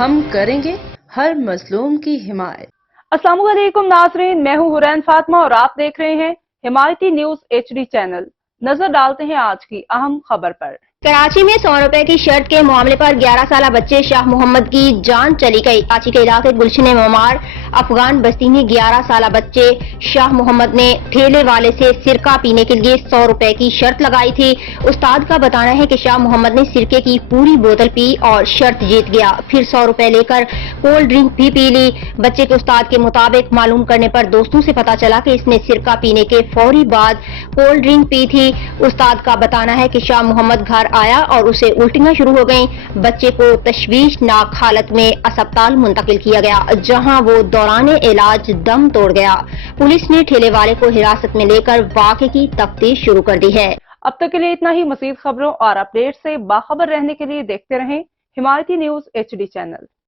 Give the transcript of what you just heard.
ہم کریں گے ہر مظلوم کی حمایت۔ السلام علیکم ناظرین، میں ہوں حورین فاطمہ اور آپ دیکھ رہے ہیں حمایتی نیوز HD چینل۔ نظر ڈالتے ہیں آج کی اہم خبر پر۔ کراچی میں 100 روپے کی شرط کے معاملے پر 11 سالہ بچے شاہ محمد کی جان چلی گئی۔ کراچی کے علاقے گلشن معمار افغان بستی میں 11 سالہ بچے شاہ محمد نے ٹھیلے والے سے سرکہ پینے کے لیے 100 روپے کی شرط لگائی تھی۔ استاد کا بتانا ہے کہ شاہ محمد نے سرکے کی پوری بوتل پی اور شرط جیت گیا، پھر 100 روپے لے کر کولڈ ڈرنک بھی پی لی۔ بچے کے استاد کے مطابق معلوم کرنے پر دوستوں سے پتہ چلا کہ اس نے سرکہ پینے کے فوری بعد کولڈ ڈرنک پی تھی۔ استاد کا بتانا ہے کہ شاہ محمد گھر آیا اور اسے الٹیاں شروع ہو گئیں۔ بچے کو تشویشناک حالت میں اسپتال منتقل کیا گیا، جہاں وہ دوران علاج دم توڑ گیا۔ پولیس نے ٹھیلے والے کو حراست میں لے کر واقعے کی تفتیش شروع کر دی ہے۔ اب تک کے لیے اتنا ہی۔ مزید خبروں اور اپڈیٹ سے باخبر رہنے کے لیے دیکھتے رہیں حمایتی نیوز HD چینل۔